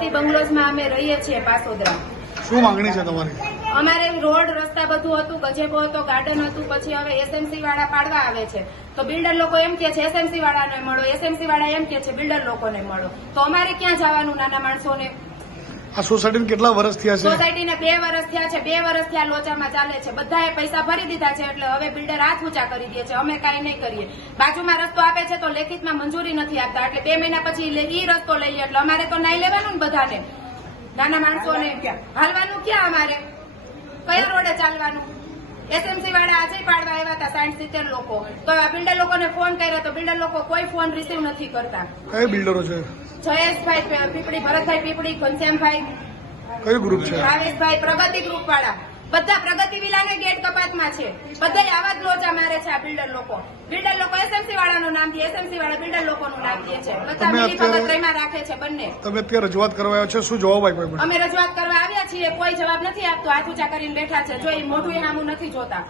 પ્રગતિ બંગલોઝમાં અમે રહીએ છીએ પાસોદરા. શું માંગણી છે તમારી? અમારે રોડ રસ્તા બધું હતું, ગજેબો હતો, ગાર્ડન હતું. પછી હવે એસએમસી વાળા પાડવા આવે છે તો બિલ્ડર લોકો એમ કે છે એસએમસી વાળાને મળો, એસએમસી વાળા એમ કે છે બિલ્ડર લોકોને મળો. તો અમારે ક્યાં જવાનું નાના માણસોને? આ સોસાયટીને કેટલા વર્ષ થયા છે? સોસાયટીને 2 વર્ષ થયા છે. 2 વર્ષથી આ લોચામાં ચાલે છે. બધાએ પૈસા ભરી દીધા છે એટલે હવે બિલ્ડર હાથ ઊંચા કરી દે છે. અમે કાંઈ નહીં કરીએ. બાજુમાં રસ્તો આપે છે તો લેખિતમાં મંજૂરી નથી આપતા એટલે 2 મહિના પછી ઈ રસ્તો લઈએ એટલે અમારે તો નાઈ લેવાનું ને બધાને. નાના માણસોને હાલવાનું ક્યાં? અમારે કયા રોડે ચાલવાનું? એસએમસી વાળા આજે પાડવા આવ્યા હતા 60-70 લોકો. તો બિલ્ડર લોકોને ફોન કર્યો તો બિલ્ડર લોકો કોઈ ફોન રિસીવ નથી કરતા. કઈ બિલ્ડરો છે? જયેશભાઈ પીપળી, ભરતભાઈ પીપળી, ઘનશ્યામભાઈ, કયું ગ્રુપ છે? ભાવેશભાઈ, પ્રગતિ ગ્રુપ વાળા. બધા પ્રગતિ વિલાને ગેટ કપાતમાં છે. બધા આવા જ લોચા મારે છે આ બિલ્ડર લોકો. બિલ્ડર લોકો એસએમસી વાળાનું નામ દે, એસએમસી વાળા બિલ્ડર લોકોનું નામ દે છે. બધા મિલીભગત રહીમાં રાખે છે બંને. તમે અત્યારે રજૂઆત કરવા આવ્યા છો, શું જવાબ આપ્યો? અમે રજૂઆત કરવા આવ્યા છીએ, કોઈ જવાબ નથી આપતો. હાથ ઊંચા કરીને બેઠા છે. જો એ મોઢું સામું નથી જોતા.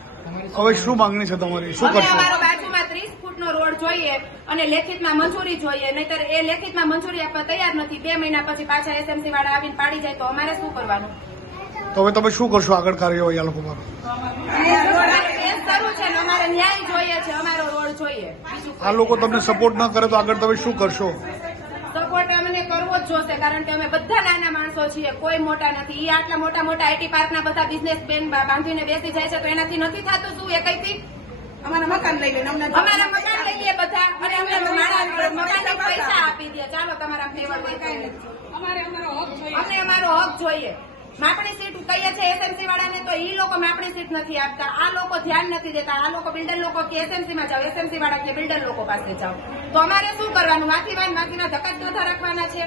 હવે શું માંગણી છે તમારી? શું અમે કરશો? અમારો બાજુમાં 30 ફૂટનો રોડ જોઈએ અને લેખિતમાં મંજૂરી જોઈએ, નહીતર એ લેખિતમાં મંજૂરી આપવા તૈયાર નથી. 2 મહિના પછી પાછા એસએમસી વાળા આવીને પાડી જાય તો અમારે શું કરવાનું? તો હવે તમે શું કરશો આગળ કાર્યવાહી આ લોકો પર? કેસ શરૂ છે ને અમારે ન્યાય જોઈએ છે, અમારો રોડ જોઈએ. આ લોકો તમને સપોર્ટ ન કરે તો આગળ તમે શું કરશો? સપોર્ટ અમને કરવો જ જોશે કારણ કે અમે બધા નાના માણસો છીએ, કોઈ મોટા નથી. ઈ આટલા મોટા મોટા આઈટી પાર્કના બધા બિઝનેસમેન બાંધીને બેસી જાય છે તો એનાથી નથી થતું શું? એ કઈથી અમારા મકાન લઈ લઈએ બધા અને અમને મકાનના પૈસા આપી દે. ચાલો તમારા ફેવર હોય કઈ નથી. અમને અમારો હક જોઈએ. માપણી સીટ કહીએ છે એસએમસી વાળાને તો ઈ લોકો માપણી સીટ નથી આપતા. આ લોકો ધ્યાન નથી દેતા. આ લોકો બિલ્ડર લોકો કે એસએમસી માં જાઓ, એસએમસી વાળા કે બિલ્ડર લોકો પાસે જાઓ. તો અમારે શું કરવાનું? માથીના ધક્કા જ ધોધા રાખવાના છે.